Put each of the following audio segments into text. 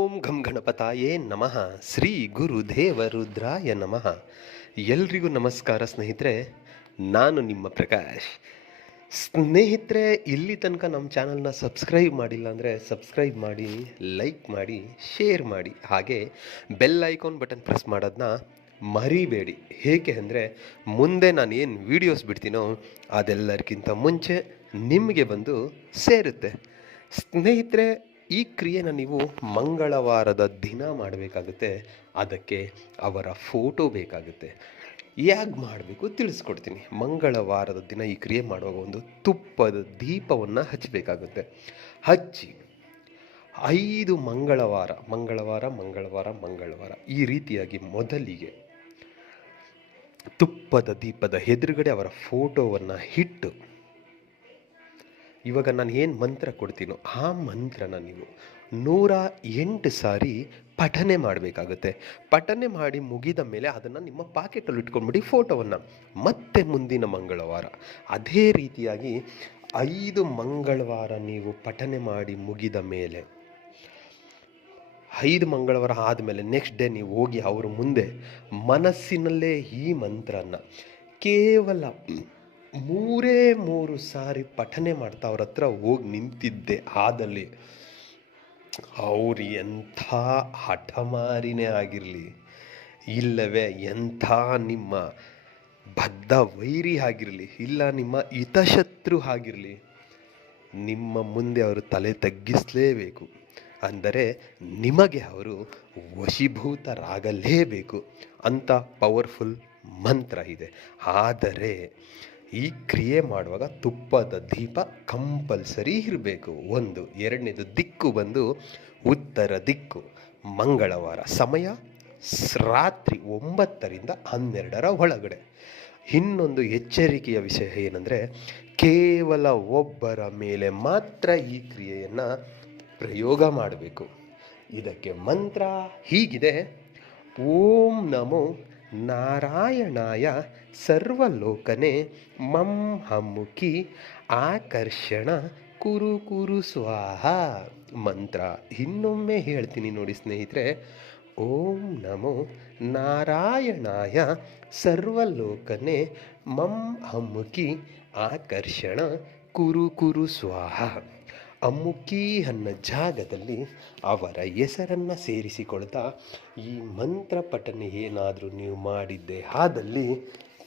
ಓಂ ಘಂ ಗಣಪತಾಯೇ ನಮಃ. ಶ್ರೀ ಗುರುದೇವ ರುದ್ರಾಯ ನಮಃ. ಎಲ್ರಿಗೂ ನಮಸ್ಕಾರ ಸ್ನೇಹಿತರೆ. ನಾನು ನಿಮ್ಮ ಪ್ರಕಾಶ್. ಸ್ನೇಹಿತರೆ, ಇಲ್ಲಿ ತನಕ ನಮ್ಮ ಚಾನಲ್ನ ಸಬ್ಸ್ಕ್ರೈಬ್ ಮಾಡಿಲ್ಲ ಅಂದರೆ ಸಬ್ಸ್ಕ್ರೈಬ್ ಮಾಡಿ, ಲೈಕ್ ಮಾಡಿ, ಶೇರ್ ಮಾಡಿ, ಹಾಗೆ ಬೆಲ್ ಐಕಾನ್ ಬಟನ್ ಪ್ರೆಸ್ ಮಾಡೋದನ್ನ ಮರಿಬೇಡಿ. ಏಕೆ ಅಂದರೆ ಮುಂದೆ ನಾನು ಏನು ವೀಡಿಯೋಸ್ ಬಿಡ್ತೀನೋ ಅದೆಲ್ಲರಿಗಿಂತ ಮುಂಚೆ ನಿಮಗೆ ಬಂದು ಸೇರುತ್ತೆ. ಸ್ನೇಹಿತರೆ, ಈ ಕ್ರಿಯೆನ ನೀವು ಮಂಗಳವಾರದ ದಿನ ಮಾಡಬೇಕಾಗುತ್ತೆ. ಅದಕ್ಕೆ ಅವರ ಫೋಟೋ ಬೇಕಾಗುತ್ತೆ. ಹೇಗೆ ಮಾಡಬೇಕು ತಿಳಿಸ್ಕೊಡ್ತೀನಿ. ಮಂಗಳವಾರದ ದಿನ ಈ ಕ್ರಿಯೆ ಮಾಡುವಾಗ ಒಂದು ತುಪ್ಪದ ದೀಪವನ್ನು ಹಚ್ಚಬೇಕಾಗುತ್ತೆ. ಹಚ್ಚಿ 5 ಮಂಗಳವಾರ ಈ ರೀತಿಯಾಗಿ ಮೊದಲಿಗೆ ತುಪ್ಪದ ದೀಪದ ಎದುರುಗಡೆ ಅವರ ಫೋಟೋವನ್ನು ಇಟ್ಟು, ಇವಾಗ ನಾನು ಏನು ಮಂತ್ರ ಕೊಡ್ತೀನೋ ಆ ಮಂತ್ರನ ನೀವು 108 ಸಾರಿ ಪಠನೆ ಮಾಡಬೇಕಾಗುತ್ತೆ. ಪಠನೆ ಮಾಡಿ ಮುಗಿದ ಮೇಲೆ ಅದನ್ನು ನಿಮ್ಮ ಪಾಕೆಟಲ್ಲಿ ಇಟ್ಕೊಂಡ್ಬಿಡಿ ಫೋಟೋವನ್ನು. ಮತ್ತೆ ಮುಂದಿನ ಮಂಗಳವಾರ ಅದೇ ರೀತಿಯಾಗಿ 5 ಮಂಗಳವಾರ ನೀವು ಪಠನೆ ಮಾಡಿ ಮುಗಿದ ಮೇಲೆ, 5 ಮಂಗಳವಾರ ಆದಮೇಲೆ ನೆಕ್ಸ್ಟ್ ಡೇ ನೀವು ಹೋಗಿ ಅವ್ರ ಮುಂದೆ ಮನಸ್ಸಿನಲ್ಲೇ ಈ ಮಂತ್ರನ ಕೇವಲ 3 ಸಾರಿ ಪಠನೆ ಮಾಡ್ತಾ ಅವ್ರ ಹತ್ರ ಹೋಗಿ ನಿಂತಿದ್ದೆ ಆದಲ್ಲಿ ಅವ್ರು ಎಂಥ ಹಠಮಾರಿನೇ ಆಗಿರಲಿ, ಇಲ್ಲವೇ ಎಂಥ ನಿಮ್ಮ ಬದ್ಧ ವೈರಿ ಆಗಿರಲಿ, ಇಲ್ಲ ನಿಮ್ಮ ಹಿತಶತ್ರು ಆಗಿರಲಿ, ನಿಮ್ಮ ಮುಂದೆ ಅವರು ತಲೆ ತಗ್ಗಿಸಲೇಬೇಕು. ಅಂದರೆ ನಿಮಗೆ ಅವರು ವಶೀಭೂತರಾಗಲೇಬೇಕು ಅಂತ ಪವರ್ಫುಲ್ ಮಂತ್ರ ಇದೆ. ಆದರೆ ಈ ಕ್ರಿಯೆ ಮಾಡುವಾಗ ತುಪ್ಪದ ದೀಪ ಕಂಪಲ್ಸರಿ ಇರಬೇಕು. 1. 2ನೇದು ದಿಕ್ಕು ಬಂದು ಉತ್ತರ ದಿಕ್ಕು. ಮಂಗಳವಾರ ಸಮಯ ರಾತ್ರಿ 9ರಿಂದ 12ರ ಒಳಗಡೆ. ಇನ್ನೊಂದು ಎಚ್ಚರಿಕೆಯ ವಿಷಯ ಏನಂದರೆ, ಕೇವಲ ಒಬ್ಬರ ಮೇಲೆ ಮಾತ್ರ ಈ ಕ್ರಿಯೆಯನ್ನು ಪ್ರಯೋಗ ಮಾಡಬೇಕು. ಇದಕ್ಕೆ ಮಂತ್ರ ಹೀಗಿದೆ: ಓಂ ನಮೋ ನಾರಾಯಣಾಯ ಸರ್ವಲೋಕನೆ ಮಂ ಹಮ್ಮುಖಿ ಆಕರ್ಷಣ ಕುರು ಕುರು ಸ್ವಾಹ. ಮಂತ್ರ ಇನ್ನೊಮ್ಮೆ ಹೇಳ್ತೀನಿ ನೋಡಿ ಸ್ನೇಹಿತರೆ. ಓಂ ನಮೋ ನಾರಾಯಣಾಯ ಸರ್ವಲೋಕನೆ ಮಂ ಹಮ್ಮುಖಿ ಆಕರ್ಷಣ ಕುರು ಕುರು ಸ್ವಾಹ. ಅಮ್ಮುಖಿ ಅನ್ನೋ ಜಾಗದಲ್ಲಿ ಅವರ ಹೆಸರನ್ನು ಸೇರಿಸಿಕೊಳ್ತಾ ಈ ಮಂತ್ರ ಪಠನೆ ಏನಾದರೂ ನೀವು ಮಾಡಿದ್ದೆ ಆದಲ್ಲಿ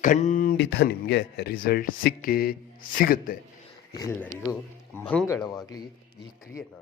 ಖಂಡಿತ ನಿಮಗೆ ರಿಸಲ್ಟ್ ಸಿಕ್ಕೇ ಸಿಗುತ್ತೆ. ಎಲ್ಲರಿಗೂ ಮಂಗಳವಾಗಲಿ. ಈ ಕ್ರಿಯೆನ